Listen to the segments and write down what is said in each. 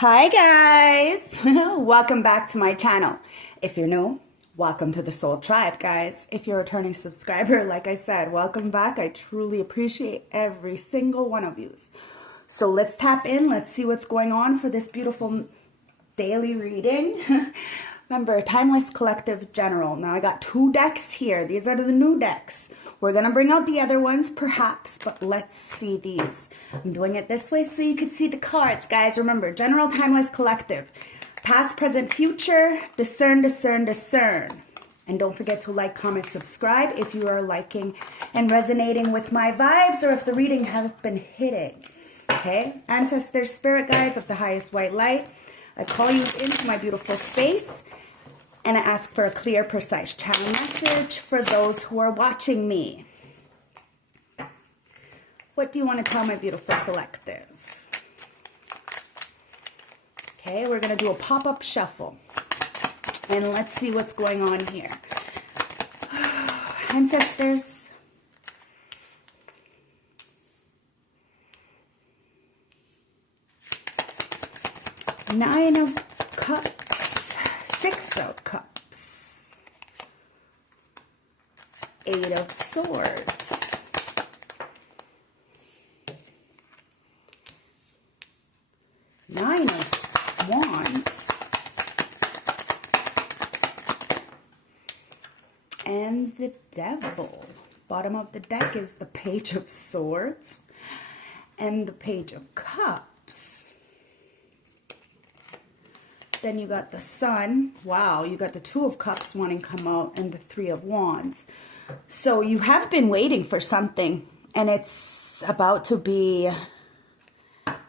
Hi guys, welcome back to my channel. If you're new, welcome to the Soul Tribe, guys. If you're a returning subscriber, like I said, welcome back. I truly appreciate every single one of you. So let's tap in, let's see what's going on for this beautiful daily reading. Remember, Timeless Collective General. Now I got two decks here. These are the new decks. We're going to bring out the other ones, perhaps, but let's see these. I'm doing it this way so you can see the cards, guys. Remember, General Timeless Collective. Past, present, future. Discern, discern, discern. And don't forget to like, comment, subscribe if you are liking and resonating with my vibes or if the reading has been hitting. Okay? Ancestors, spirit guides of the highest white light. I call you into my beautiful space. And I ask for a clear, precise channel message for those who are watching me. What do you want to tell my beautiful collective? Okay, we're going to do a pop-up shuffle. And let's see what's going on here. Ancestors. Nine of Cups. Six of Cups, Eight of Swords, Nine of Wands, and the Devil. Bottom of the deck is the Page of Swords and the Page of Cups. Then you got the Sun. Wow, you got the Two of Cups wanting to come out and the Three of Wands. So you have been waiting for something and it's about to be,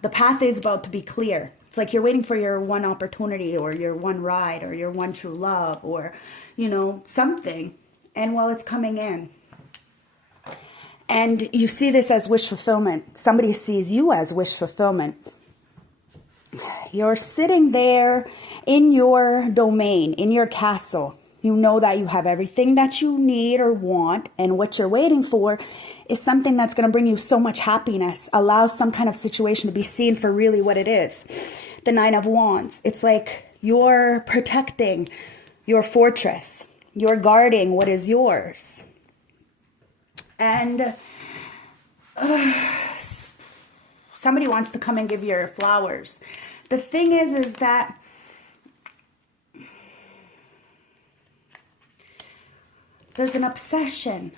the path is about to be clear. It's like you're waiting for your one opportunity or your one ride or your one true love or, you know, something. And well, it's coming in. And you see this as wish fulfillment. Somebody sees you as wish fulfillment. You're sitting there in your domain, in your castle. You know that you have everything that you need or want, and what you're waiting for is something that's going to bring you so much happiness, allow some kind of situation to be seen for really what it is. The Nine of Wands. It's like you're protecting your fortress. You're guarding what is yours. And somebody wants to come and give your flowers. The thing is that there's an obsession,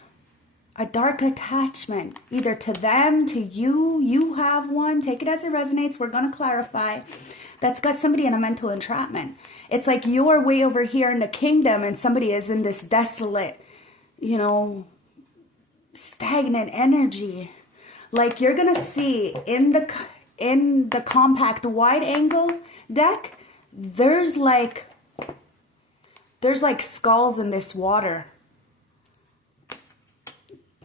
a dark attachment, either to them, to you. You have one. Take it as it resonates. We're going to clarify. That's got somebody in a mental entrapment. It's like you're way over here in the kingdom and somebody is in this desolate, you know, stagnant energy. Like you're going to see in the compact wide angle deck, there's like skulls in this water.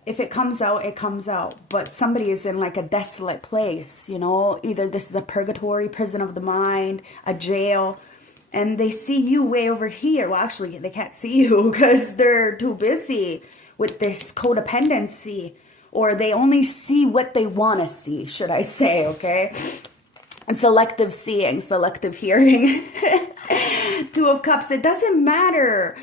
If it comes out, it comes out. But somebody is in like a desolate place, you know. Either this is a purgatory, prison of the mind, a jail. And they see you way over here. Well, actually, they can't see you because they're too busy with this codependency. Or they only see what they want to see, should I say, okay? And selective seeing, selective hearing. Two of Cups, it doesn't matter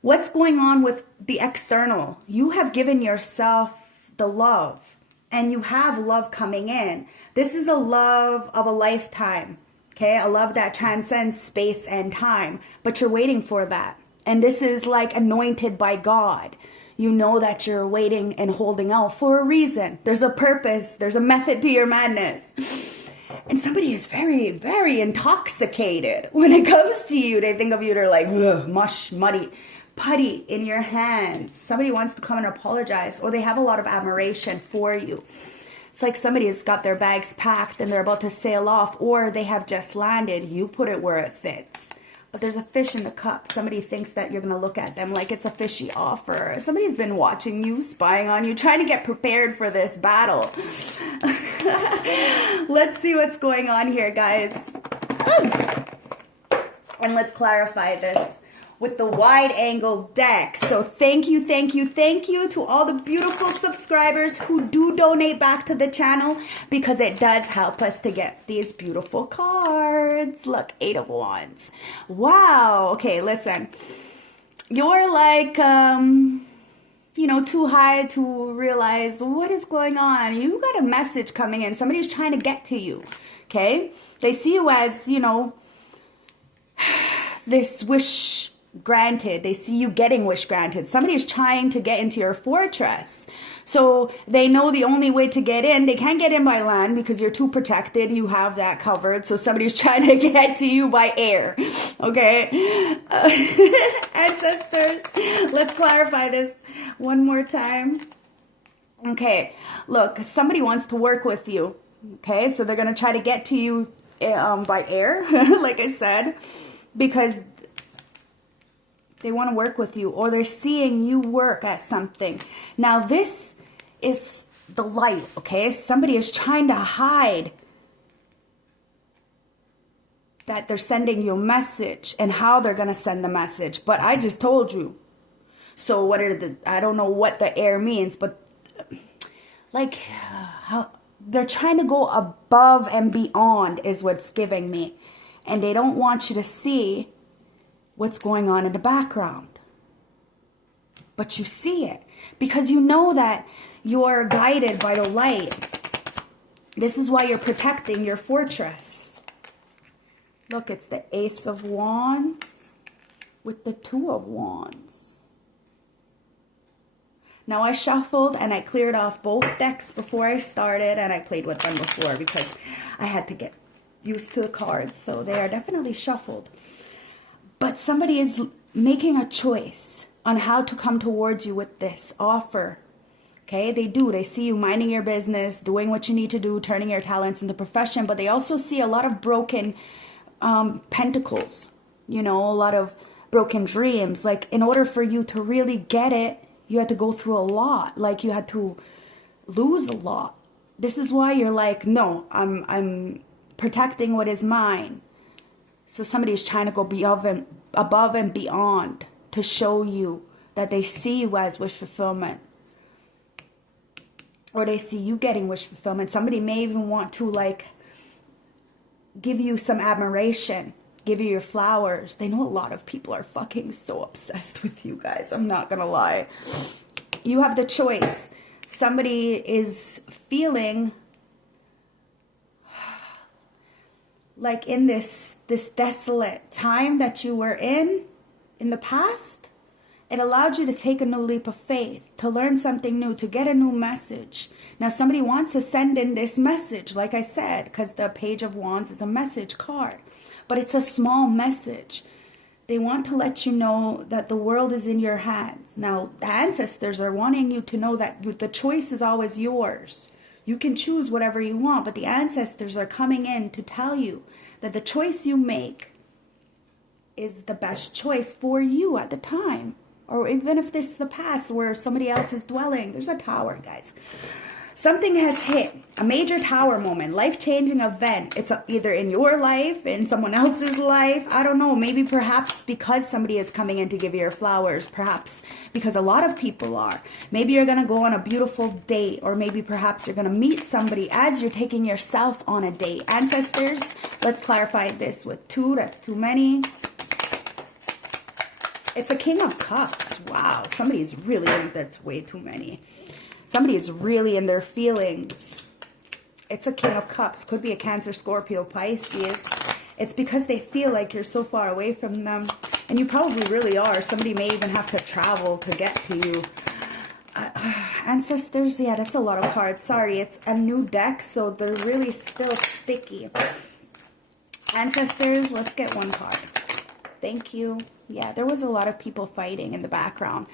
what's going on with the external. You have given yourself the love, and you have love coming in. This is a love of a lifetime, okay? A love that transcends space and time, but you're waiting for that. And this is like anointed by God. You know that you're waiting and holding out for a reason. There's a purpose. There's a method to your madness. And somebody is very, very intoxicated. When it comes to you, they think of you, they're like, mush, muddy, putty in your hands. Somebody wants to come and apologize, or they have a lot of admiration for you. It's like somebody has got their bags packed and they're about to sail off, or they have just landed. You put it where it fits. But there's a fish in the cup. Somebody thinks that you're going to look at them like it's a fishy offer. Somebody's been watching you, spying on you, trying to get prepared for this battle. Let's see what's going on here, guys. And let's clarify this. with the wide angle deck. So thank you to all the beautiful subscribers who do donate back to the channel, because it does help us to get these beautiful cards. Look, 8 of Wands. Wow. Okay, listen. You're like, you know, too high to realize what is going on. You got a message coming in. Somebody's trying to get to you. Okay? They see you as, you know, this wish granted. They see you getting wish granted. Somebody is trying to get into your fortress. So they know the only way to get in, they can't get in by land because you're too protected. You have that covered. So somebody's trying to get to you by air. Okay? Ancestors, let's clarify this one more time. Okay, look, somebody wants to work with you. Okay, so they're going to try to get to you by air, like I said, because they want to work with you, or they're seeing you work at something. Now, this is the light, okay? Somebody is trying to hide that they're sending you a message and how they're going to send the message. But I just told you. So what are the, I don't know what the air means, but like how they're trying to go above and beyond is what's giving me. And they don't want you to see what's going on in the background. But you see it because you know that you're guided by the light. This is why you're protecting your fortress. Look, it's the Ace of Wands with the Two of Wands. Now I shuffled and I cleared off both decks before I started, and I played with them before because I had to get used to the cards. So they are definitely shuffled. But somebody is making a choice on how to come towards you with this offer. Okay, they do. They see you minding your business, doing what you need to do, turning your talents into profession. But they also see a lot of broken pentacles, you know, a lot of broken dreams. Like, in order for you to really get it, you had to go through a lot. Like, you had to lose a lot. This is why you're like, no, I'm protecting what is mine. So somebody is trying to go above and beyond to show you that they see you as wish fulfillment. Or they see you getting wish fulfillment. Somebody may even want to, like, give you some admiration, give you your flowers. They know a lot of people are fucking so obsessed with you guys. I'm not gonna lie. You have the choice. Somebody is feeling like in this desolate time that you were in the past, it allowed you to take a new leap of faith, to learn something new, to get a new message. Now, somebody wants to send in this message, like I said, because the Page of Wands is a message card. But it's a small message. They want to let you know that the world is in your hands. Now, the ancestors are wanting you to know that the choice is always yours. You can choose whatever you want, but the ancestors are coming in to tell you that the choice you make is the best choice for you at the time. Or even if this is the past where somebody else is dwelling. There's a tower, guys. Something has hit. A major tower moment. Life-changing event. It's either in your life, in someone else's life. I don't know. Maybe perhaps because somebody is coming in to give you your flowers. Perhaps because a lot of people are. Maybe you're going to go on a beautiful date. Or maybe perhaps you're going to meet somebody as you're taking yourself on a date. Ancestors, let's clarify this with 2. That's too many. It's a King of Cups. Wow. Somebody's really in. That's way too many. Somebody is really in their feelings. It's a King of Cups. Could be a Cancer, Scorpio, Pisces. It's because they feel like you're so far away from them. And you probably really are. Somebody may even have to travel to get to you. Ancestors, yeah, that's a lot of cards. Sorry, it's a new deck, so they're really still sticky. Ancestors, let's get one card. Thank you. Yeah, there was a lot of people fighting in the background.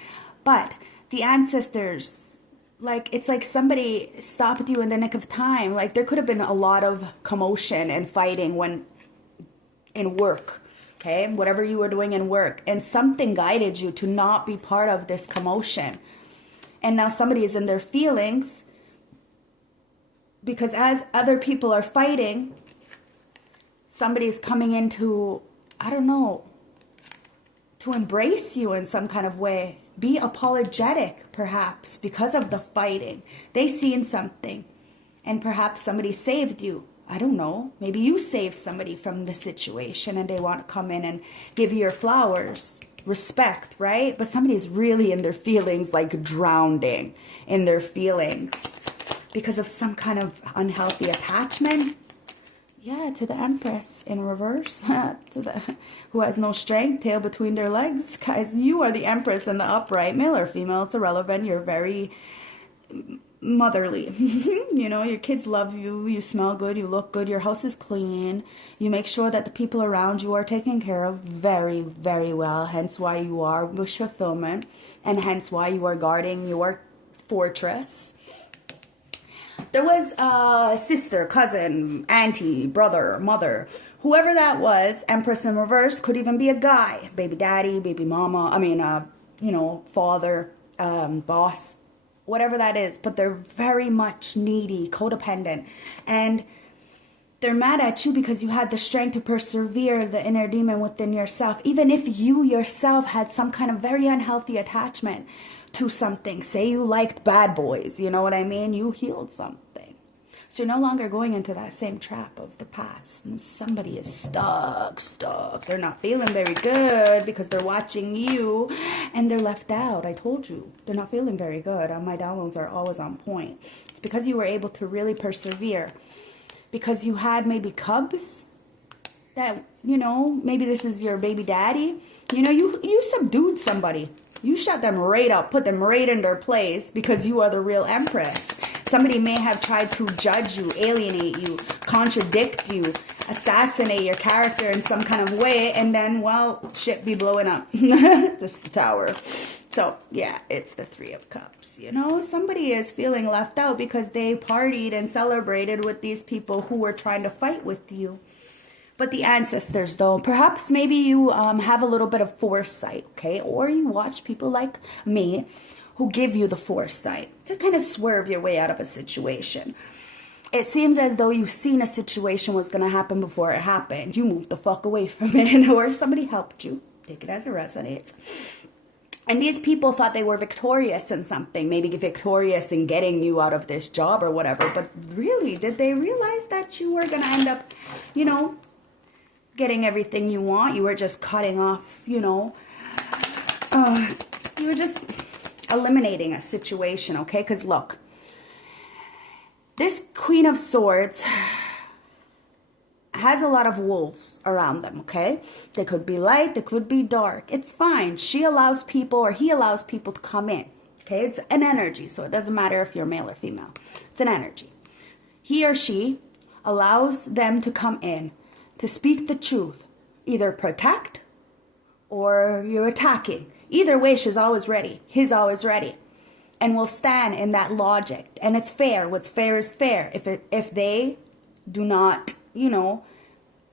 But the ancestors, like, it's like somebody stopped you in the nick of time. Like, there could have been a lot of commotion and fighting when in work, okay? Whatever you were doing in work. And something guided you to not be part of this commotion. And now somebody is in their feelings because as other people are fighting, somebody is coming into, I don't know, to embrace you in some kind of way. Be apologetic, perhaps, because of the fighting. They seen something, and perhaps somebody saved you. I don't know. Maybe you saved somebody from the situation, and they want to come in and give you your flowers. Respect, right? But somebody's really in their feelings, like drowning in their feelings because of some kind of unhealthy attachment. Yeah, to the Empress in reverse, to the who has no strength, tail between their legs. Guys, you are the Empress in the upright, male or female, it's irrelevant. You're very motherly. You know, your kids love you, you smell good, you look good, your house is clean. You make sure that the people around you are taken care of very, very well. Hence why you are wish fulfillment, and hence why you are guarding your fortress. There was a sister, cousin, auntie, brother, mother, whoever that was. Empress in reverse could even be a guy, baby daddy, baby mama. Father, boss, whatever that is. But they're very much needy, codependent, and they're mad at you because you had the strength to persevere the inner demon within yourself, even if you yourself had some kind of very unhealthy attachment to something. Say you liked bad boys, you know what I mean? You healed something. So you're no longer going into that same trap of the past. And somebody is stuck. They're not feeling very good because they're watching you and they're left out. I told you, they're not feeling very good. My downloads are always on point. It's because you were able to really persevere. Because you had maybe cubs that, maybe this is your baby daddy. You subdued somebody. You shut them right up, put them right in their place because you are the real Empress. Somebody may have tried to judge you, alienate you, contradict you, assassinate your character in some kind of way, and then, well, shit be blowing up. This is the Tower. So, yeah, it's the Three of Cups. Somebody is feeling left out because they partied and celebrated with these people who were trying to fight with you. But the ancestors, though, perhaps maybe you have a little bit of foresight, okay? Or you watch people like me who give you the foresight to kind of swerve your way out of a situation. It seems as though you've seen a situation was going to happen before it happened. You moved the fuck away from it, or somebody helped you. Take it as it resonates. And these people thought they were victorious in something, maybe victorious in getting you out of this job or whatever. But really, did they realize that you were going to end up, getting everything you want? You were just cutting off, you were just eliminating a situation, okay? Because look, this Queen of Swords has a lot of wolves around them, okay? They could be light, they could be dark. It's fine. She allows people, or he allows people to come in, okay? It's an energy, so it doesn't matter if you're male or female. It's an energy. He or she allows them to come in to speak the truth, either protect or you're attacking. Either way, she's always ready. He's always ready, and will stand in that logic. And it's fair. What's fair is fair. If they do not,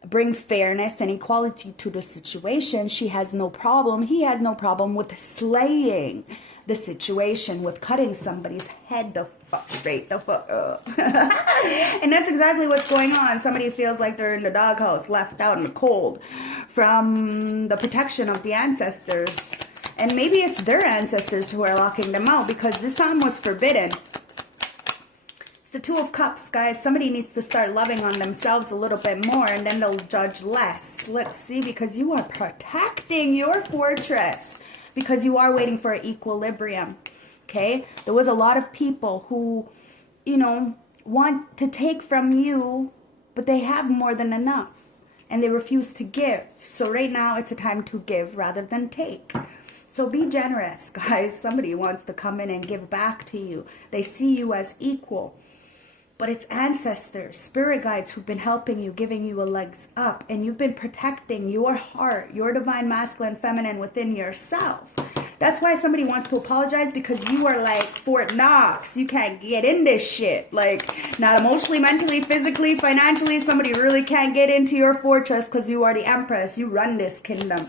bring fairness and equality to the situation, she has no problem. He has no problem with slaying the situation, with cutting somebody's head the fuck straight the fuck up. And that's exactly what's going on. Somebody feels like they're in the doghouse, left out in the cold from the protection of the ancestors. And maybe it's their ancestors who are locking them out, because this time was forbidden. It's the Two of Cups, guys. Somebody needs to start loving on themselves a little bit more, and then they'll judge less. Let's see, because you are protecting your fortress, because you are waiting for an equilibrium, okay? There was a lot of people who, want to take from you, but they have more than enough, and they refuse to give. So right now, it's a time to give rather than take. So be generous, guys. Somebody wants to come in and give back to you. They see you as equal. But it's ancestors, spirit guides who've been helping you, giving you a legs up. And you've been protecting your heart, your divine masculine, feminine within yourself. That's why somebody wants to apologize, because you are like Fort Knox. You can't get in this shit. Like, not emotionally, mentally, physically, financially. Somebody really can't get into your fortress because you are the Empress. You run this kingdom.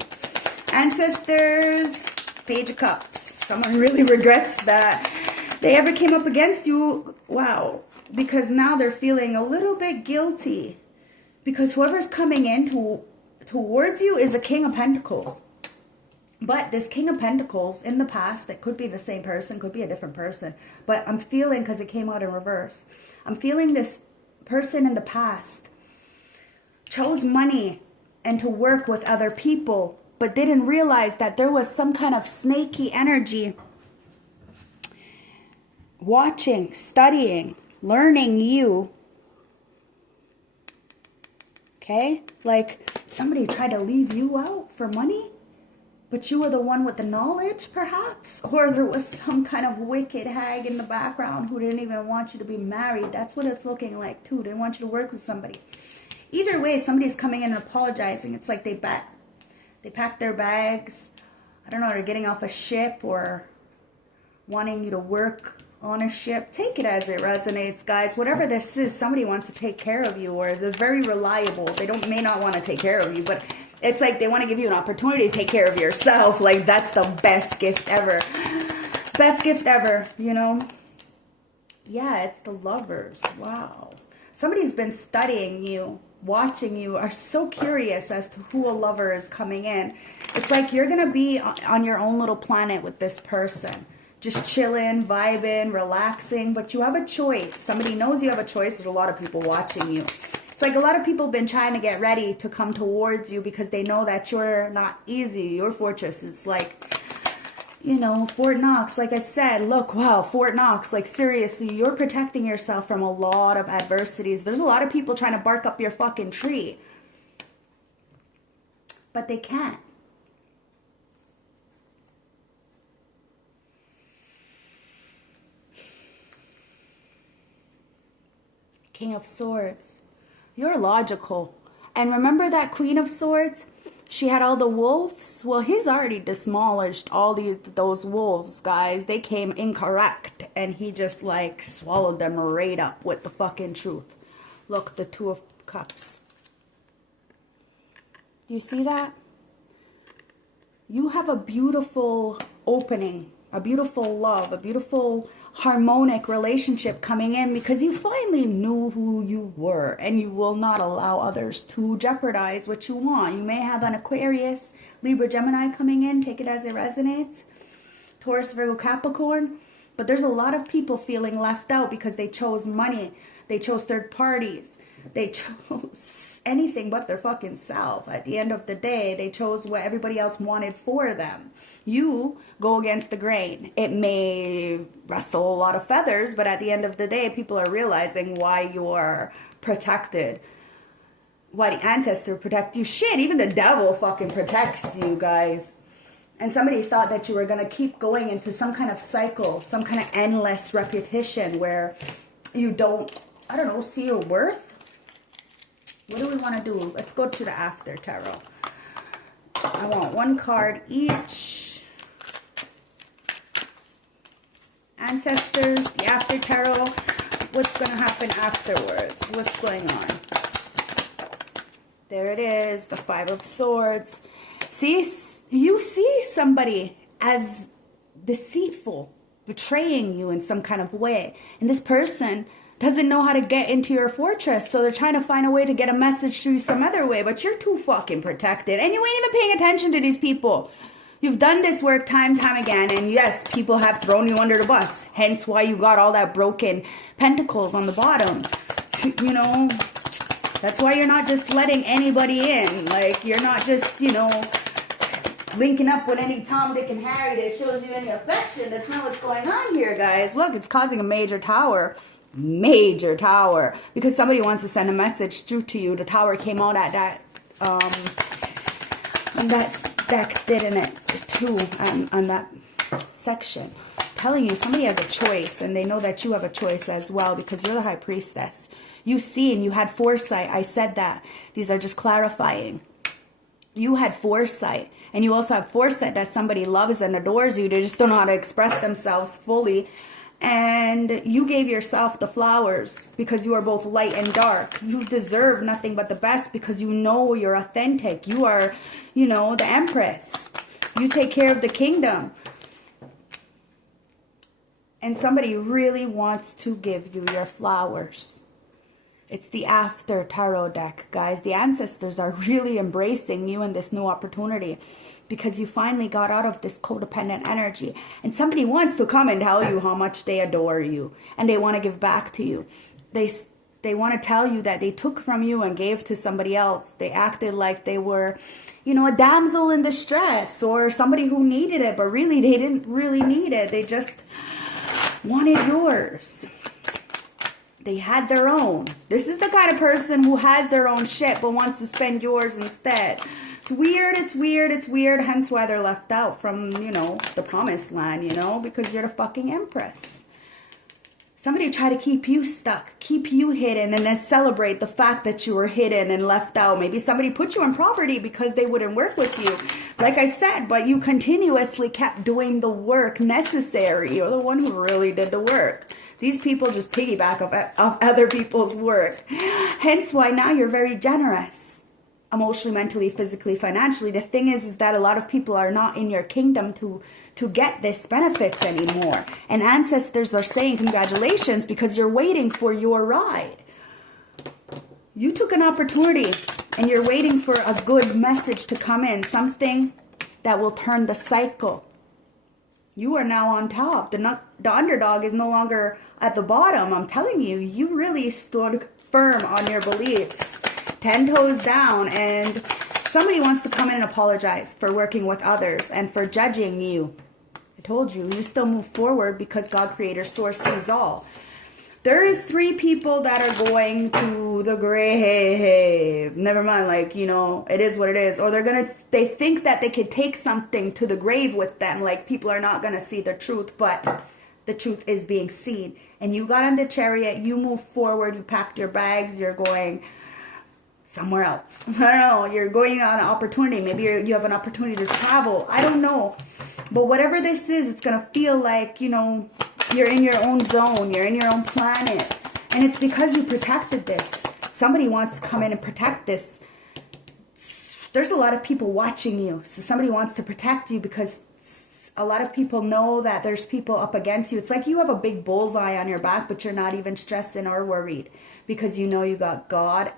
Ancestors, Page of Cups. Someone really regrets that they ever came up against you. Wow. Because now they're feeling a little bit guilty. Because whoever's coming in towards you is a King of Pentacles. But this King of Pentacles in the past, that could be the same person, could be a different person. But I'm feeling, because it came out in reverse, I'm feeling this person in the past chose money and to work with other people, but didn't realize that there was some kind of snaky energy watching, studying, learning you. Okay? Like somebody tried to leave you out for money, but you were the one with the knowledge, perhaps? Or there was some kind of wicked hag in the background who didn't even want you to be married. That's what it's looking like, too. They didn't want you to work with somebody. Either way, somebody's coming in and apologizing. It's like they packed their bags. I don't know, they're getting off a ship or wanting you to work on a ship. Take it as it resonates, guys. Whatever this is, somebody wants to take care of you, or they're very reliable. They may not want to take care of you, but it's like they want to give you an opportunity to take care of yourself. Like, that's the best gift ever. Best gift ever, you know? Yeah, it's the Lovers. Wow. Somebody's been studying you, watching you, are so curious as to who a lover is coming in. It's like you're going to be on your own little planet with this person. Just chilling, vibing, relaxing, but you have a choice. Somebody knows you have a choice. There's a lot of people watching you. It's like a lot of people have been trying to get ready to come towards you because they know that you're not easy. Your fortress is like, you know, Fort Knox. Like I said, look, wow, Fort Knox. Like, seriously, you're protecting yourself from a lot of adversities. There's a lot of people trying to bark up your fucking tree, but they can't. King of Swords. You're logical. And remember that Queen of Swords? She had all the wolves. Well, he's already demolished all those wolves, guys. They came incorrect. And he just, like, swallowed them right up with the fucking truth. Look, the Two of Cups. Do you see that? You have a beautiful opening, a beautiful love, a beautiful harmonic relationship coming in because you finally knew who you were, and you will not allow others to jeopardize what you want. You may have an Aquarius, Libra, Gemini coming in. Take it as it resonates. Taurus, Virgo, Capricorn. But there's a lot of people feeling left out because they chose money. They chose third parties. They chose anything but their fucking self. At the end of the day, they chose what everybody else wanted for them. You go against the grain. It may rustle a lot of feathers, but at the end of the day, people are realizing why you are protected. Why the ancestors protect you. Shit, even the devil fucking protects you, guys. And somebody thought that you were going to keep going into some kind of cycle, some kind of endless repetition where you don't, I don't know, see your worth. What do we want to do? Let's go to the After Tarot. I want one card each. Ancestors, the After Tarot. What's going to happen afterwards? What's going on? There it is, the Five of Swords. See, you see somebody as deceitful, betraying you in some kind of way. And this person doesn't know how to get into your fortress, so they're trying to find a way to get a message to you some other way, but you're too fucking protected, and you ain't even paying attention to these people. You've done this work time again, and yes, people have thrown you under the bus, hence why you got all that broken pentacles on the bottom. You know, that's why you're not just letting anybody in. Like, you're not just, you know, linking up with any Tom, Dick, and Harry that shows you any affection. That's not what's going on here, guys. Look, it's causing a major tower, because somebody wants to send a message through to you. The tower came out at that on that deck, didn't it, too, on that section, telling you somebody has a choice, and they know that you have a choice as well, because you're the High Priestess. You see, and you had foresight. I said that. These are just clarifying. You had foresight, and you also have foresight that somebody loves and adores you. They just don't know how to express themselves fully. And you gave yourself the flowers because you are both light and dark. You deserve nothing but the best because you know you're authentic. You are, you know, the Empress. You take care of the kingdom. And somebody really wants to give you your flowers. It's the after tarot deck, guys. The ancestors are really embracing you in this new opportunity because you finally got out of this codependent energy. And somebody wants to come and tell you how much they adore you and they want to give back to you. They want to tell you that they took from you and gave to somebody else. They acted like they were, you know, a damsel in distress or somebody who needed it, but really they didn't really need it. They just wanted yours. They had their own. This is the kind of person who has their own shit but wants to spend yours instead. It's weird, it's weird, it's weird. Hence why they're left out from, you know, the promised land, you know, because you're the fucking empress. Somebody try to keep you stuck, keep you hidden, and then celebrate the fact that you were hidden and left out. Maybe somebody put you in poverty because they wouldn't work with you. Like I said, but you continuously kept doing the work necessary. You're the one who really did the work. These people just piggyback off other people's work. Hence why now you're very generous. Emotionally, mentally, physically, financially. The thing is that a lot of people are not in your kingdom to get this benefits anymore. And ancestors are saying congratulations because you're waiting for your ride. You took an opportunity and you're waiting for a good message to come in. Something that will turn the cycle. You are now on top. The underdog is no longer at the bottom. I'm telling you, you really stood firm on your beliefs. 10 toes down, and somebody wants to come in and apologize for working with others and for judging you. I told you, you still move forward because God, Creator, Source sees all. There is 3 people that are going to the grave. Never mind, like, you know, it is what it is. Or they think that they could take something to the grave with them. Like, people are not going to see the truth, but the truth is being seen. And you got on the chariot, you move forward, you packed your bags, you're going somewhere else. I don't know, you're going on an opportunity. Maybe you have an opportunity to travel. I don't know. But whatever this is, it's going to feel like, you know, you're in your own zone. You're in your own planet. And it's because you protected this. Somebody wants to come in and protect this. There's a lot of people watching you. So somebody wants to protect you because a lot of people know that there's people up against you. It's like you have a big bullseye on your back, but you're not even stressing or worried because you know you got God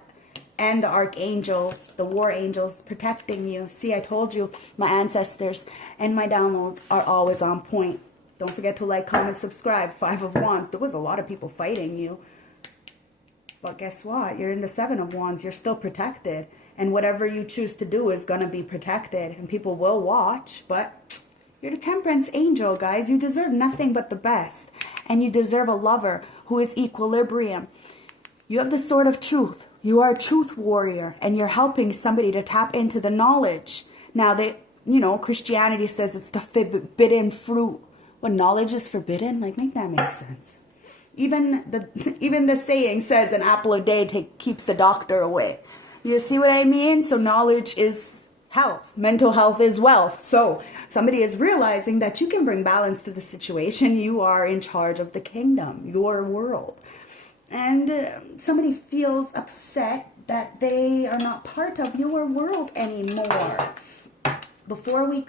and the archangels, the war angels protecting you. See, I told you, my ancestors and my downloads are always on point. Don't forget to like, comment, subscribe. 5 of Wands. There was a lot of people fighting you. But guess what? You're in the 7 of Wands. You're still protected. And whatever you choose to do is going to be protected. And people will watch. But you're the Temperance angel, guys. You deserve nothing but the best. And you deserve a lover who is equilibrium. You have the sword of truth. You are a truth warrior. And you're helping somebody to tap into the knowledge. Now, Christianity says it's the forbidden fruit. When knowledge is forbidden, like, make that make sense. Even the saying says an apple a day keeps the doctor away. You see what I mean? So knowledge is health. Mental health is wealth. So somebody is realizing that you can bring balance to the situation. You are in charge of the kingdom, your world. And somebody feels upset that they are not part of your world anymore. Before we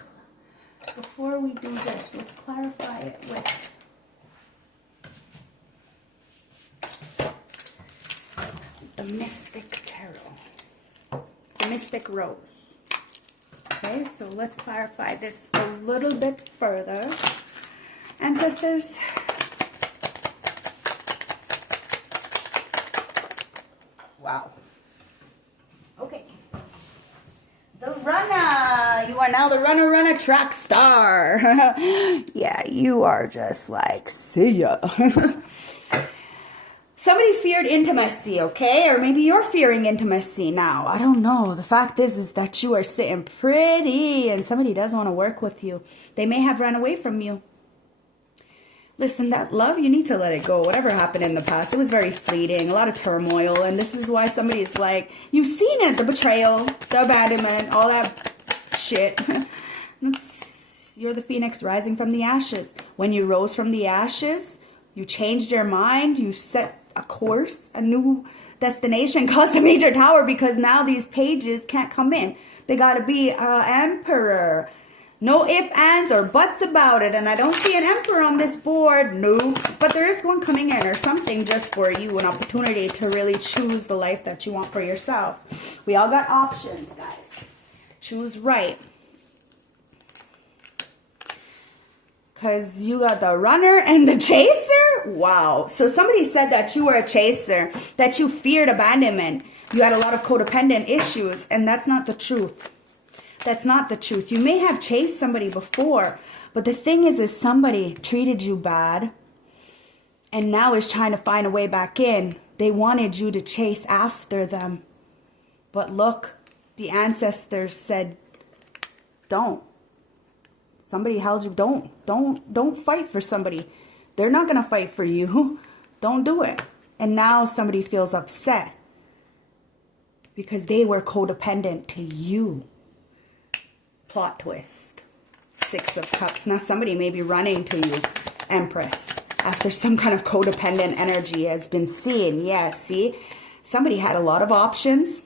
do this, let's clarify it with the Mystic Tarot, the Mystic Rose. Okay, so let's clarify this a little bit further. Ancestors, wow. Okay. The runner. You are now the runner track star. Yeah, you are just like, see ya. Somebody feared intimacy, okay? Or maybe you're fearing intimacy now. I don't know. The fact is that you are sitting pretty and somebody does want to work with you. They may have run away from you. Listen, that love, you need to let it go. Whatever happened in the past, it was very fleeting, a lot of turmoil. And this is why somebody's like, you've seen it, the betrayal, the abandonment, all that shit. You're the phoenix rising from the ashes. When you rose from the ashes, you changed your mind, you set a course, a new destination, caused a major tower because now these pages can't come in. They got to be emperor. No ifs, ands, or buts about it. And I don't see an Emperor on this board. No. But there is one coming in or something just for you. An opportunity to really choose the life that you want for yourself. We all got options, guys. Choose right. Because you got the runner and the chaser? Wow. So somebody said that you were a chaser. That you feared abandonment. You had a lot of codependent issues. And that's not the truth. That's not the truth. You may have chased somebody before, but the thing is somebody treated you bad and now is trying to find a way back in. They wanted you to chase after them. But look, the ancestors said, don't. Somebody held you. Don't fight for somebody. They're not going to fight for you. Don't do it. And now somebody feels upset because they were codependent to you. Plot twist. 6 of Cups. Now somebody may be running to you, Empress, after some kind of codependent energy has been seen. Yeah, see? Somebody had a lot of options.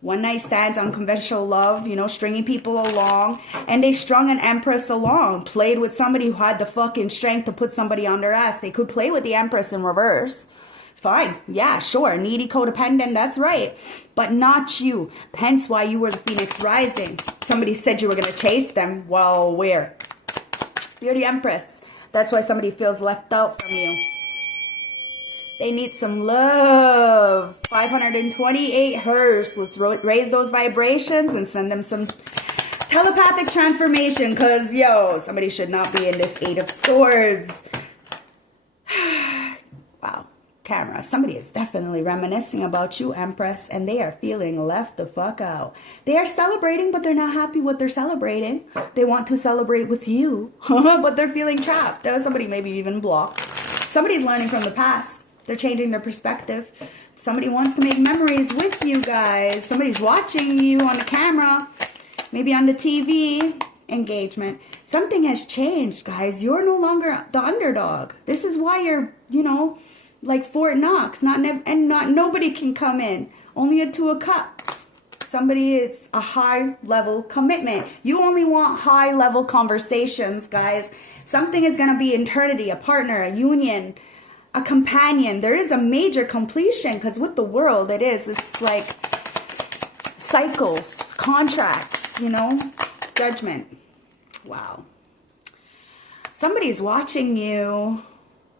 One night stands, unconventional love, you know, stringing people along. And they strung an Empress along. Played with somebody who had the fucking strength to put somebody on their ass. They could play with the Empress in reverse. Fine. Yeah, sure. Needy, codependent. That's right. But not you. Hence why you were the Phoenix Rising. Somebody said you were going to chase them. Well, where? You're the Empress. That's why somebody feels left out from you. They need some love. 528 Hertz. Let's raise those vibrations and send them some telepathic transformation. Because, yo, somebody should not be in this 8 of Swords. Wow. Camera. Somebody is definitely reminiscing about you, Empress, and they are feeling left the fuck out. They are celebrating, but they're not happy what they're celebrating. They want to celebrate with you, but they're feeling trapped. There was somebody maybe even blocked. Somebody's learning from the past. They're changing their perspective. Somebody wants to make memories with you guys. Somebody's watching you on the camera, maybe on the TV. Engagement. Something has changed, guys. You're no longer the underdog. This is why you're, you know, like Fort Knox, nobody can come in. Only a 2 of Cups. Somebody, it's a high level commitment. You only want high level conversations, guys. Something is going to be eternity, a partner, a union, a companion. There is a major completion because with the world, it's like cycles, contracts, you know, judgment. Wow. Somebody's watching you.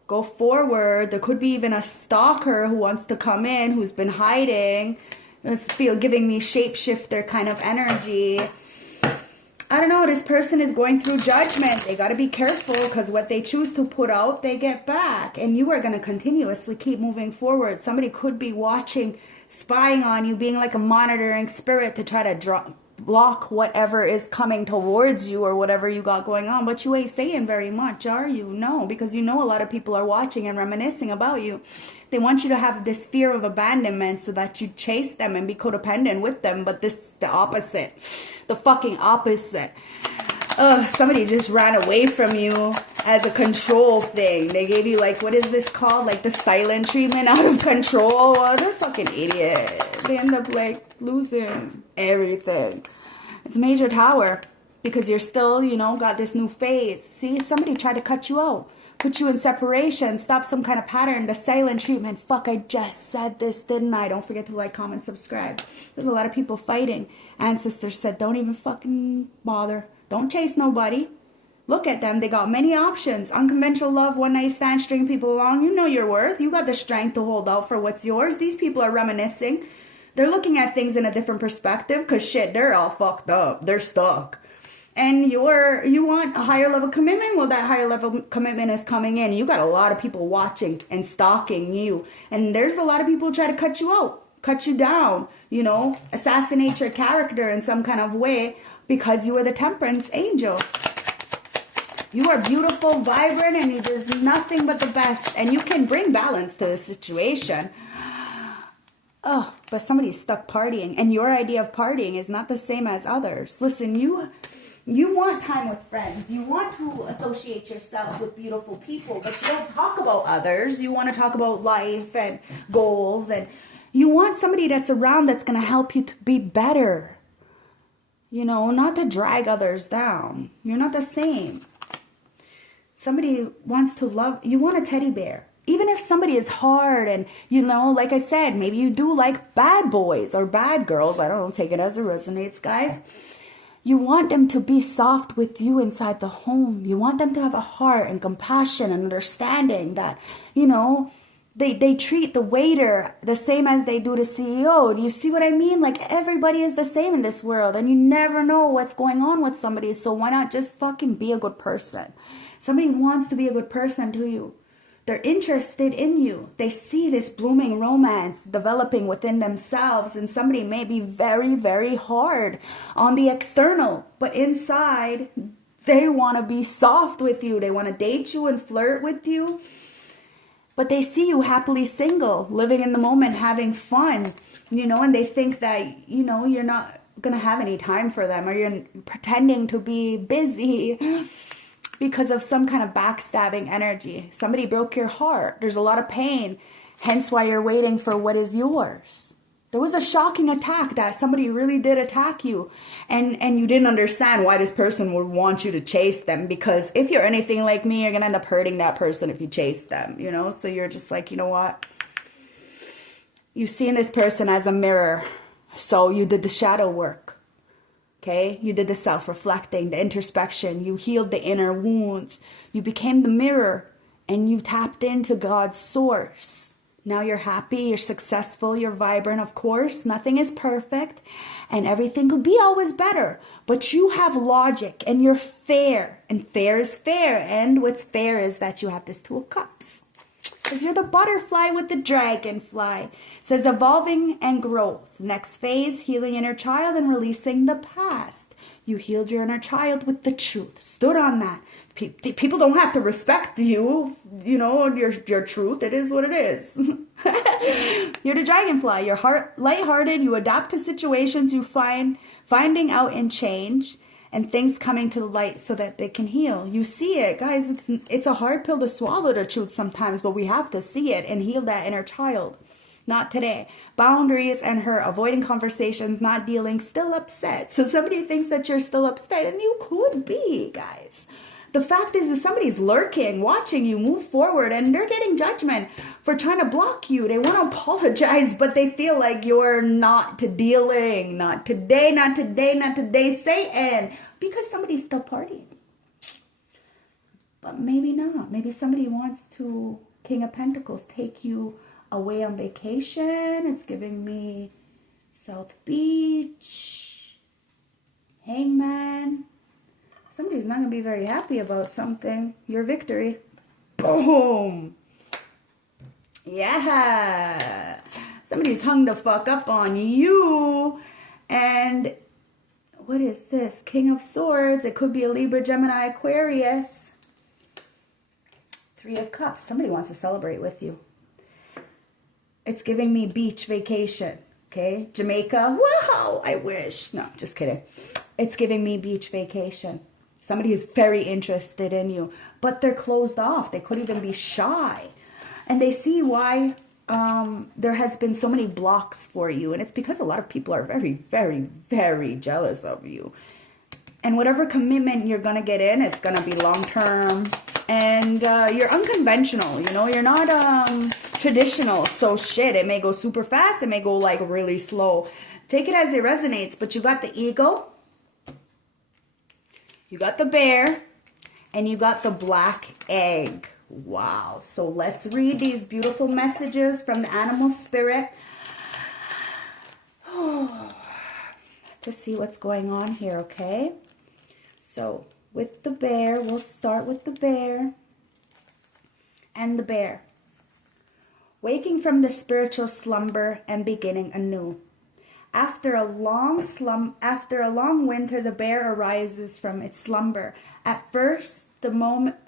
Go forward. There could be even a stalker who wants to come in, who's been hiding. It's giving me shapeshifter kind of energy. I don't know. This person is going through judgment. They got to be careful because what they choose to put out, they get back. And you are going to continuously keep moving forward. Somebody could be watching, spying on you, being like a monitoring spirit to try to block whatever is coming towards you or whatever you got going on. But you ain't saying very much, are you? No, because you know a lot of people are watching and reminiscing about you. They want you to have this fear of abandonment so that you chase them and be codependent with them. But this is the opposite. The fucking opposite. Somebody just ran away from you as a control thing. They gave you, like, what is this called? Like the silent treatment, out of control. Oh, they're fucking idiots. They end up, like, losing everything. It's major tower because you're still, you know, got this new phase. See, somebody tried to cut you out. Put you in separation. Stop some kind of pattern. The silent treatment. Fuck, I just said this, didn't I? Don't forget to like, comment, subscribe. There's a lot of people fighting. Ancestors said, don't even fucking bother. Don't chase nobody. Look at them. They got many options. Unconventional love, one night stand, string people along. You know your worth. You got the strength to hold out for what's yours. These people are reminiscing. They're looking at things in a different perspective because shit, they're all fucked up. They're stuck. And you want a higher level commitment? Well, that higher level commitment is coming in. You got a lot of people watching and stalking you. And there's a lot of people who try to cut you out, cut you down, you know, assassinate your character in some kind of way because you are the temperance angel. You are beautiful, vibrant, and you deserve nothing but the best. And you can bring balance to the situation. Oh, but somebody's stuck partying. And your idea of partying is not the same as others. Listen, you want time with friends. You want to associate yourself with beautiful people, but you don't talk about others. You want to talk about life and goals. And you want somebody that's around that's going to help you to be better. You know, not to drag others down. You're not the same. Somebody wants to love, you want a teddy bear. Even if somebody is hard and, you know, like I said, maybe you do like bad boys or bad girls. I don't know, take it as it resonates, guys. You want them to be soft with you inside the home. You want them to have a heart and compassion and understanding that, you know, they treat the waiter the same as they do the CEO. Do you see what I mean? Like, everybody is the same in this world, and you never know what's going on with somebody. So why not just fucking be a good person? Somebody wants to be a good person to you. They're interested in you. They see this blooming romance developing within themselves, and somebody may be very, very hard on the external, but inside, they want to be soft with you. They want to date you and flirt with you. But they see you happily single, living in the moment, having fun, you know, and they think that, you know, you're not going to have any time for them, or you're pretending to be busy because of some kind of backstabbing energy. Somebody broke your heart. There's a lot of pain, hence why you're waiting for what is yours. There was a shocking attack that somebody really did attack you, and you didn't understand why this person would want you to chase them, because if you're anything like me, you're going to end up hurting that person if you chase them, you know? So you're just like, you know what? You've seen this person as a mirror, so you did the shadow work, okay? You did the self-reflecting, the introspection. You healed the inner wounds. You became the mirror, and you tapped into God's source. Now you're happy, you're successful, you're vibrant, of course. Nothing is perfect, and everything could be always better. But you have logic, and you're fair, and fair is fair. And what's fair is that you have this Two of Cups, because you're the butterfly with the dragonfly. It says evolving and growth. Next phase, healing inner child and releasing the past. You healed your inner child with the truth. Stood on that. People don't have to respect you, you know, your truth. It is what it is. You're the dragonfly. You're lighthearted. You adapt to situations you finding out in change, and things coming to the light so that they can heal. You see it, guys. It's a hard pill to swallow, the truth sometimes, but we have to see it and heal that inner child. Not today. Boundaries and her avoiding conversations, not dealing, still upset. So somebody thinks that you're still upset, and you could be, guys. The fact is that somebody's lurking, watching you move forward, and they're getting judgment for trying to block you. They want to apologize, but they feel like you're not dealing. Not today, not today, not today, Satan. Because somebody's still partying. But maybe not. Maybe somebody wants to, King of Pentacles, take you away on vacation. It's giving me South Beach, Hangman. Somebody's not going to be very happy about something. Your victory. Boom. Yeah. Somebody's hung the fuck up on you. And what is this? King of Swords. It could be a Libra, Gemini, Aquarius. Three of Cups. Somebody wants to celebrate with you. It's giving me beach vacation. Okay? Jamaica. Wow, I wish. No, just kidding. It's giving me beach vacation. Somebody is very interested in you, but they're closed off. They could even be shy. And they see why there has been so many blocks for you. And it's because a lot of people are very, very, very jealous of you. And whatever commitment you're going to get in, it's going to be long-term. And you're unconventional, you know. You're not traditional. So shit, it may go super fast. It may go like really slow. Take it as it resonates. But you got the ego. You got the bear, and you got the black egg. Wow. So let's read these beautiful messages from the animal spirit. To see what's going on here, okay? So with the bear, we'll start with the bear and the bear. Waking from the spiritual slumber and beginning anew. After a long winter, the bear arises from its slumber. At first, the moments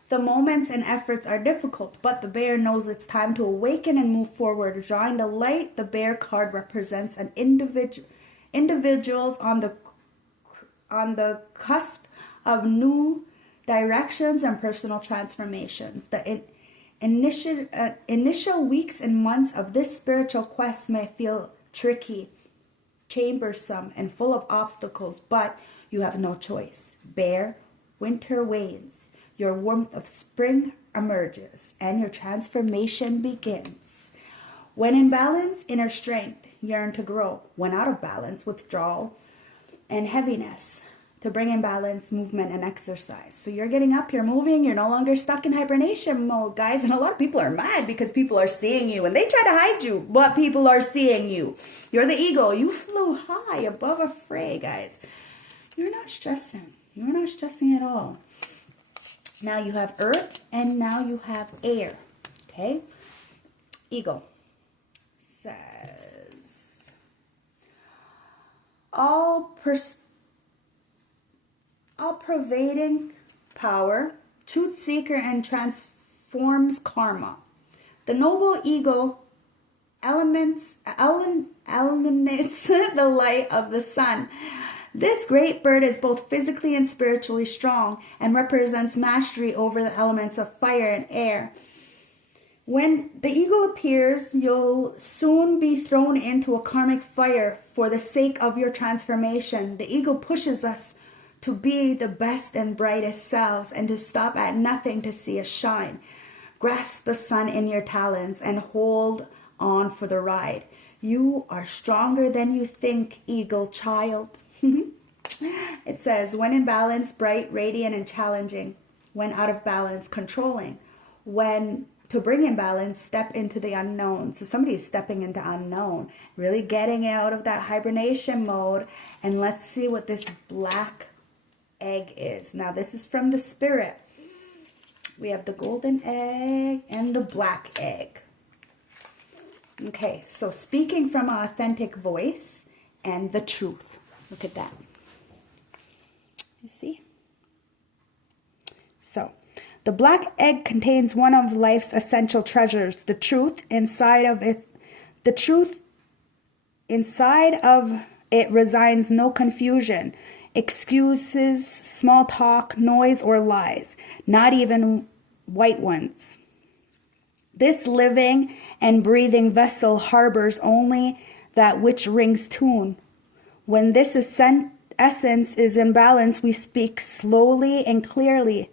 and efforts are difficult, but the bear knows it's time to awaken and move forward. Drawing the light, the bear card represents an individuals on the cusp of new directions and personal transformations. The initial weeks and months of this spiritual quest may feel tricky, chambersome and full of obstacles, but you have no choice. Bare winter wanes, your warmth of spring emerges, and your transformation begins. When in balance, inner strength yearn to grow. When out of balance, withdrawal and heaviness. To bring in balance, movement, and exercise. So you're getting up, you're moving, you're no longer stuck in hibernation mode, guys. And a lot of people are mad because people are seeing you and they try to hide you, but people are seeing you. You're the eagle. You flew high above a fray, guys. You're not stressing. You're not stressing at all. Now you have earth and now you have air. Okay? Eagle says, all-pervading power, truth seeker, and transforms karma. The noble eagle illuminates the light of the sun. This great bird is both physically and spiritually strong and represents mastery over the elements of fire and air. When the eagle appears, you'll soon be thrown into a karmic fire for the sake of your transformation. The eagle pushes us to be the best and brightest selves and to stop at nothing to see us shine. Grasp the sun in your talons and hold on for the ride. You are stronger than you think, eagle child. It says, when in balance, bright, radiant, and challenging. When out of balance, controlling. When to bring in balance, step into the unknown. So somebody is stepping into unknown, really getting out of that hibernation mode. And let's see what this black egg is. Now this is from the spirit. We have the golden egg and the black egg. Okay, so speaking from an authentic voice and the truth. Look at that. You see? So, the black egg contains one of life's essential treasures, the truth inside of it. The truth inside of it resides no confusion, excuses, small talk, noise, or lies, not even white ones. This living and breathing vessel harbors only that which rings tune. When this essence is in balance, we speak slowly and clearly.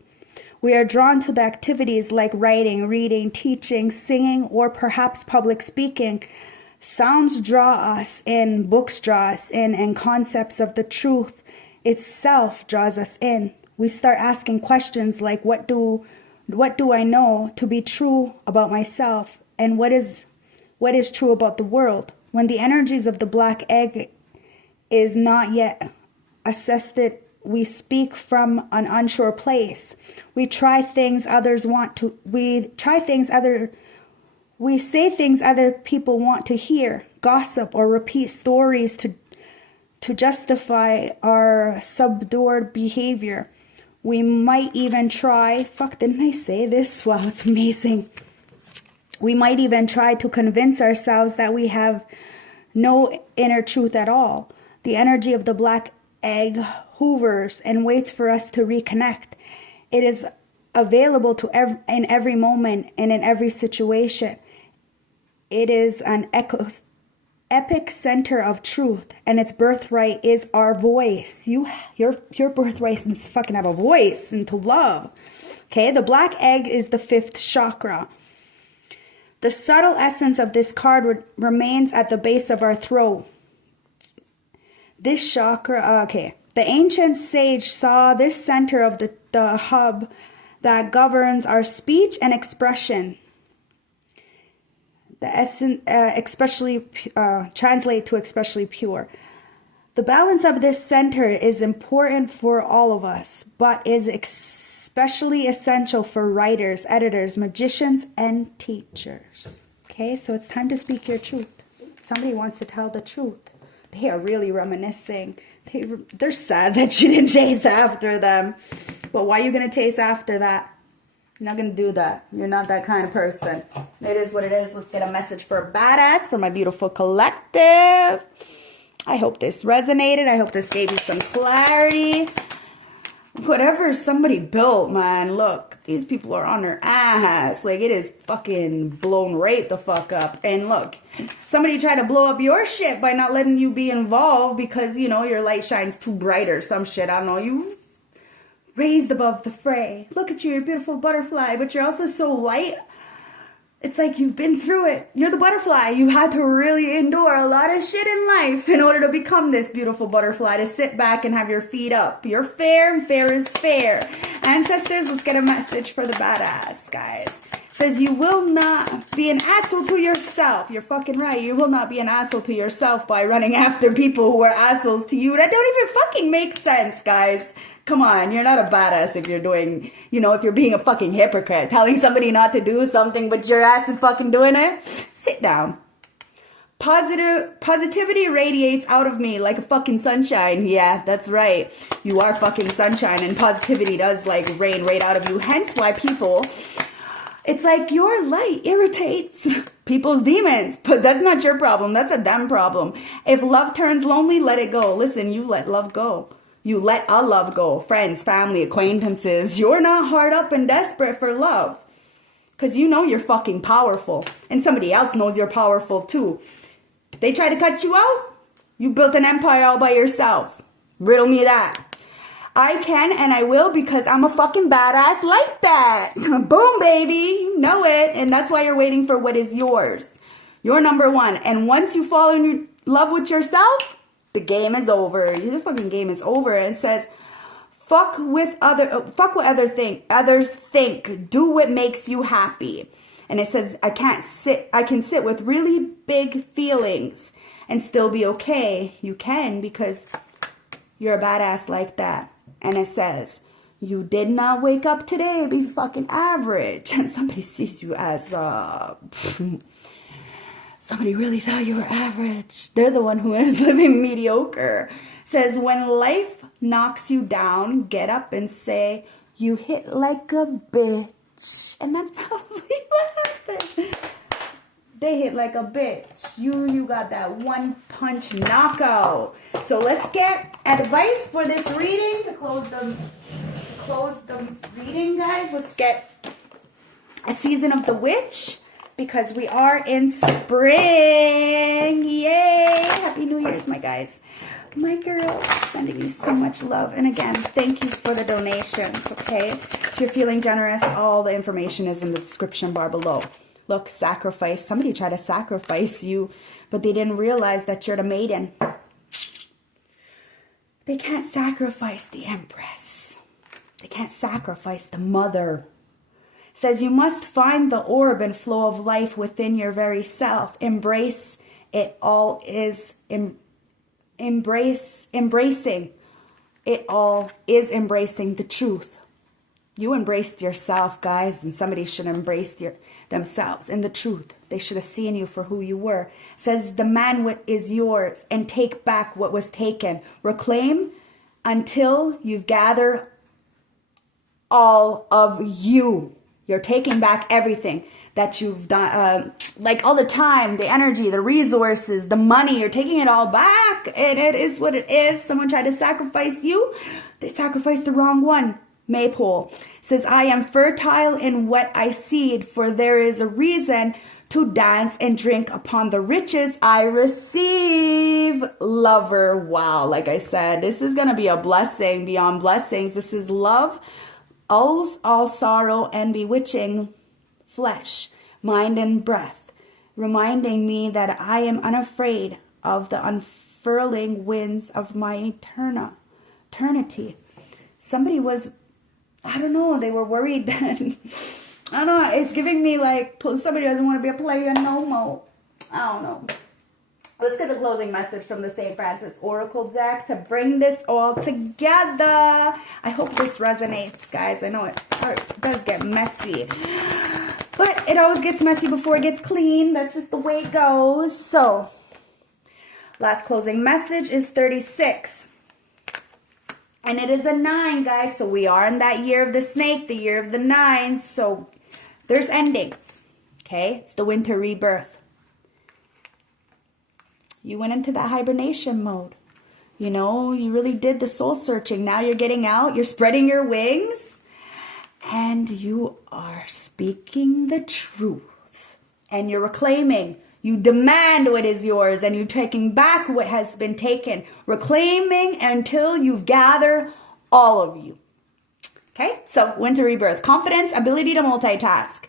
We are drawn to the activities like writing, reading, teaching, singing, or perhaps public speaking. Sounds draw us in, books draw us in, and concepts of the truth itself draws us in. We start asking questions like, what do I know to be true about myself, and what is true about the world? When the energies of the black egg is not yet assessed, we speak from an unsure place. We say things other people want to hear, gossip, or repeat stories to justify our subdued behavior. We might even try, didn't I say this? Wow, it's amazing. We might even try to convince ourselves that we have no inner truth at all. The energy of the black egg hovers and waits for us to reconnect. It is available in every moment and in every situation. It is an epic center of truth, and its birthright is our voice. Your birthright is to fucking have a voice and to love. Okay, the black egg is the 5th chakra. The subtle essence of this card remains at the base of our throat. This chakra, the ancient sage saw this center of the hub that governs our speech and expression. The essence, translate to especially pure. The balance of this center is important for all of us, but is especially essential for writers, editors, magicians, and teachers. Okay, so it's time to speak your truth. Somebody wants to tell the truth. They are really reminiscing. They're sad that you didn't chase after them. But why are you going to chase after that? You're not going to do that. You're not that kind of person. It is what it is. Let's get a message for a badass for my beautiful collective. I hope this resonated. I hope this gave you some clarity. whatever somebody built, man, look, these people are on their ass. Like, it is fucking blown right the fuck up. And look, somebody tried to blow up your shit by not letting you be involved because, you know, your light shines too bright or some shit. I don't know. You raised above the fray. Look at you, you're a beautiful butterfly, but you're also so light. It's like you've been through it. You're the butterfly. You had to really endure a lot of shit in life in order to become this beautiful butterfly, to sit back and have your feet up. You're fair and fair is fair. Ancestors, let's get a message for the badass, guys. It says you will not be an asshole to yourself. You're fucking right. You will not be an asshole to yourself by running after people who are assholes to you. That don't even fucking make sense, guys. Come on, you're not a badass if you're doing, you know, if you're being a fucking hypocrite, telling somebody not to do something, but your ass is fucking doing it. Sit down. Positivity radiates out of me like a fucking sunshine. Yeah, that's right. You are fucking sunshine, and positivity does like rain right out of you. Hence why people, it's like your light irritates people's demons, but that's not your problem. That's a them problem. If love turns lonely, let it go. Listen, you let love go. You let a love go. Friends, family, acquaintances. You're not hard up and desperate for love. Because you know you're fucking powerful. And somebody else knows you're powerful too. They try to cut you out. You built an empire all by yourself. Riddle me that. I can and I will because I'm a fucking badass like that. Boom, baby. You know it. And that's why you're waiting for what is yours. You're number one. And once you fall in love with yourself, the game is over. The fucking game is over. And it says, fuck what others think. Do what makes you happy. And it says, I can sit with really big feelings and still be okay. You can, because you're a badass like that. And it says, you did not wake up today to be fucking average. And somebody sees you as somebody really thought you were average. They're the one who is living mediocre. Says, when life knocks you down, get up and say, you hit like a bitch. And that's probably what happened. They hit like a bitch. You got that one punch knockout. So let's get advice for this reading. To close the reading, guys. Let's get a season of the witch. Because we are in spring. Yay. Happy New Year's, my guys. My girl, sending you so much love. And again, thank yous for the donations, okay? If you're feeling generous, all the information is in the description bar below. Look, sacrifice. Somebody tried to sacrifice you, but they didn't realize that you're the maiden. They can't sacrifice the empress. They can't sacrifice the mother. Says you must find the orb and flow of life within your very self. Embrace it all is embracing it all is embracing the truth. You embraced yourself, guys, and somebody should embrace themselves in the truth. They should have seen you for who you were. Says the man is yours, and take back what was taken. Reclaim until you've gathered all of you. You're taking back everything that you've done, like all the time, the energy, the resources, the money. You're taking it all back, and it is what it is. Someone tried to sacrifice you. They sacrificed the wrong one. Maypole says, I am fertile in what I seed, for there is a reason to dance and drink upon the riches I receive. Lover. Wow. Like I said, this is going to be a blessing beyond blessings. This is love. All sorrow and bewitching flesh, mind and breath, reminding me that I am unafraid of the unfurling winds of my eternity. Somebody was, I don't know, they were worried that, I don't know, it's giving me like, somebody doesn't want to be a player no more. I don't know. Let's get the closing message from the St. Francis Oracle deck to bring this all together. I hope this resonates, guys. I know it does get messy, but it always gets messy before it gets clean. That's just the way it goes. So, last closing message is 36. And it is a 9, guys. So we are in that year of the snake, the year of the 9. So there's endings. Okay? It's the winter rebirth. You went into that hibernation mode. You know, you really did the soul searching. Now you're getting out, you're spreading your wings, and you are speaking the truth. And you're reclaiming. You demand what is yours, and you're taking back what has been taken. Reclaiming until you've gathered all of you. Okay, so winter rebirth. Confidence, ability to multitask.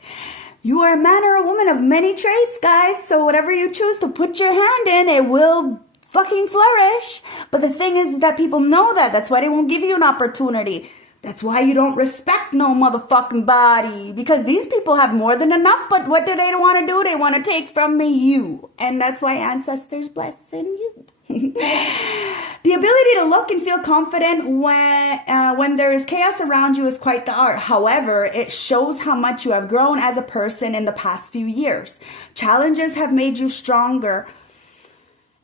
You are a man or a woman of many traits, guys. So whatever you choose to put your hand in, it will fucking flourish. But the thing is that people know that. That's why they won't give you an opportunity. That's why you don't respect no motherfucking body. Because these people have more than enough. But what do they want to do? They want to take from you. And that's why ancestors bless in you. The ability to look and feel confident when there is chaos around you is quite the art. However, it shows how much you have grown as a person in the past few years. Challenges have made you stronger,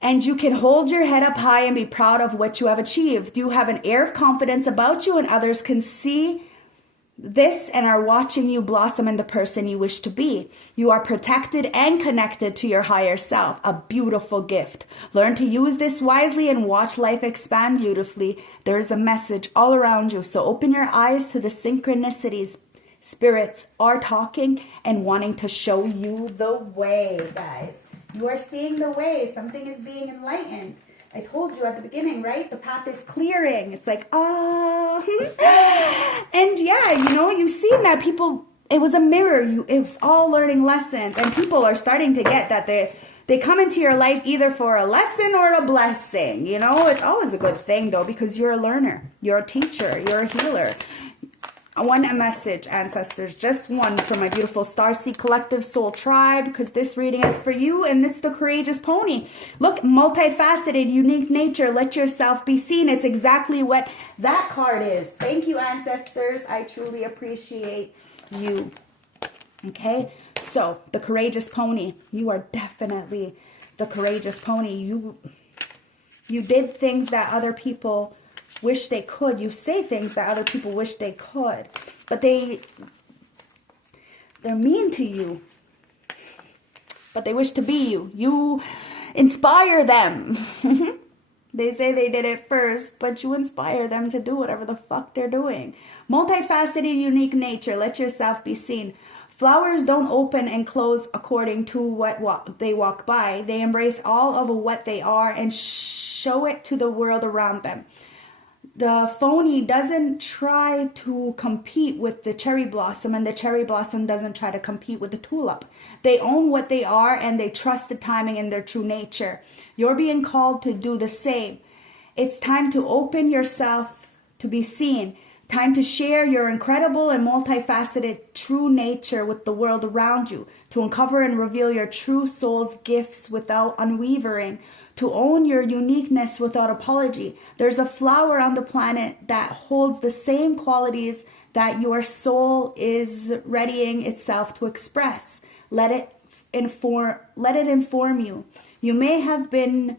and you can hold your head up high and be proud of what you have achieved. You have an air of confidence about you, and others can see this and are watching you blossom in the person you wish to be. You are protected and connected to your higher self, a beautiful gift. Learn to use this wisely and watch life expand beautifully. There is a message all around you, so open your eyes to the synchronicities. Spirits are talking and wanting to show you the way, guys. You are seeing the way. Something is being enlightened. I told you at the beginning, right? The path is clearing. It's like, and yeah, you know, you've seen that people, it was a mirror. It was all learning lessons, and people are starting to get that they come into your life either for a lesson or a blessing. You know, it's always a good thing though, because you're a learner, you're a teacher, you're a healer. I want a message, ancestors, just one from my beautiful Starseed Collective Soul Tribe, because this reading is for you, and it's the Courageous Pony. Look, multifaceted, unique nature, let yourself be seen. It's exactly what that card is. Thank you, ancestors. I truly appreciate you. Okay, so the Courageous Pony. You are definitely the Courageous Pony. You did things that other people wish they could. You say things that other people wish they could, but they're mean to you, but they wish to be you. You inspire them. They say they did it first, but you inspire them to do whatever the fuck they're doing. Multifaceted, unique nature, let yourself be seen. Flowers don't open and close according to what they walk by. They embrace all of what they are and show it to the world around them. The phony doesn't try to compete with the cherry blossom, and the cherry blossom doesn't try to compete with the tulip. They own what they are, and they trust the timing and their true nature. You're being called to do the same. It's time to open yourself to be seen. Time to share your incredible and multifaceted true nature with the world around you. To uncover and reveal your true soul's gifts without unwavering. To own your uniqueness without apology. There's a flower on the planet that holds the same qualities that your soul is readying itself to express. Let it inform you. You may have been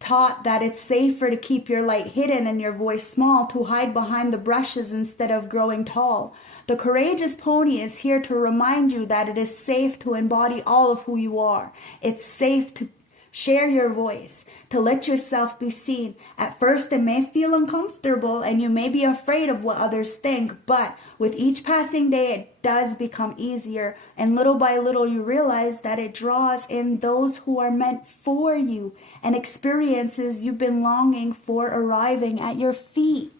taught that it's safer to keep your light hidden and your voice small, to hide behind the brushes instead of growing tall. The Courageous Pony is here to remind you that it is safe to embody all of who you are. It's safe to share your voice, to let yourself be seen. At first, it may feel uncomfortable and you may be afraid of what others think, but with each passing day, it does become easier. And little by little, you realize that it draws in those who are meant for you and experiences you've been longing for arriving at your feet.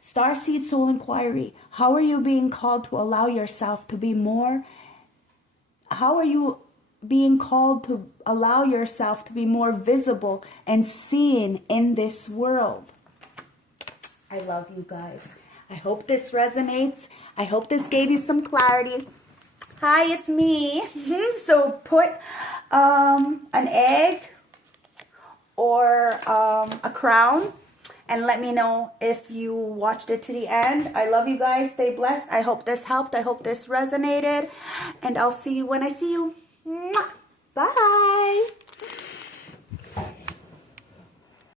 Starseed Soul Inquiry. How are you being called to allow yourself to be more? How are you being called to allow yourself to be more visible and seen in this world? I love you guys. I hope this resonates. I hope this gave you some clarity. Hi, it's me. So put an egg or a crown and let me know if you watched it to the end. I love you guys. Stay blessed. I hope this helped. I hope this resonated. And I'll see you when I see you. Bye.